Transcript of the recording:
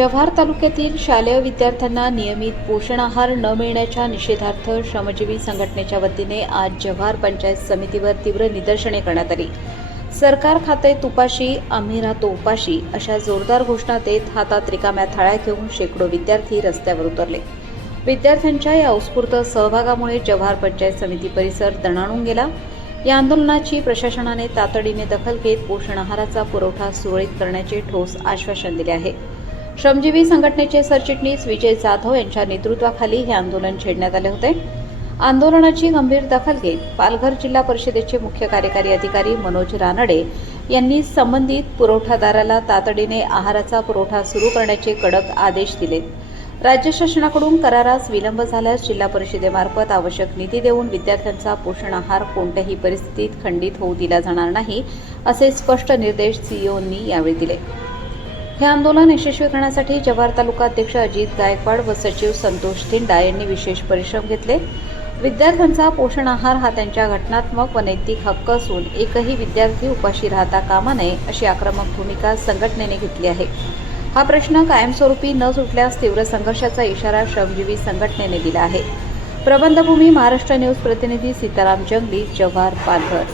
जव्हार तालुक्यातील शालेय विद्यार्थ्यांना नियमित पोषण आहार न मिळण्याच्या निषेधार्थ श्रमजीवी संघटनेच्या वतीने आज जव्हार पंचायत समितीवर तीव्र निदर्शने करण्यात आली। सरकार खाते तुपाशी, आम्ही राहतो उपाशी अशा जोरदार घोषणा देत हातात रिकाम्या थाळ्या घेऊन शेकडो विद्यार्थी रस्त्यावर उतरले। विद्यार्थ्यांच्या या उत्स्फूर्त सहभागामुळे जव्हार पंचायत समिती परिसर दणाणून गेला। या आंदोलनाची प्रशासनाने तातडीने दखल घेत पोषण आहाराचा पुरवठा सुरळीत करण्याचे ठोस आश्वासन दिले आहे। श्रमजीवी संघटनेचे सरचिटणीस विजय जाधव यांच्या नेतृत्वाखाली हे आंदोलन छेडण्यात आले होते। आंदोलनाची गंभीर दखल घेत पालघर जिल्हा परिषदेचे मुख्य कार्यकारी अधिकारी मनोज रानडे यांनी संबंधित पुरवठादाराला तातडीने आहाराचा पुरवठा सुरू करण्याचे कडक आदेश दिले। राज्य शासनाकडून करारास विलंब झाल्यास जिल्हा परिषदेमार्फत आवश्यक निधी देऊन विद्यार्थ्यांचा पोषण आहार कोणत्याही परिस्थितीत खंडित होऊ दिला जाणार नाही, असे स्पष्ट निर्देश सीईओंनी यावेळी दिले। हे आंदोलन यशस्वी करण्यासाठी जव्हार तालुका अध्यक्ष अजित गायकवाड व सचिव संतोष थिंडा यांनी विशेष परिश्रम घेतले। विद्यार्थ्यांचा पोषण आहार हा त्यांच्या घटनात्मक व नैतिक हक्क असून एकही विद्यार्थी उपाशी राहता कामा नये अशी आक्रमक भूमिका संघटनेने घेतली आहे। हा प्रश्न कायमस्वरूपी न सुटल्यास तीव्र संघर्षाचा इशारा श्रमजीवी संघटनेने दिला आहे। प्रबंधभूमी महाराष्ट्र न्यूज प्रतिनिधी सीताराम जंगली, जव्हार, पालघर।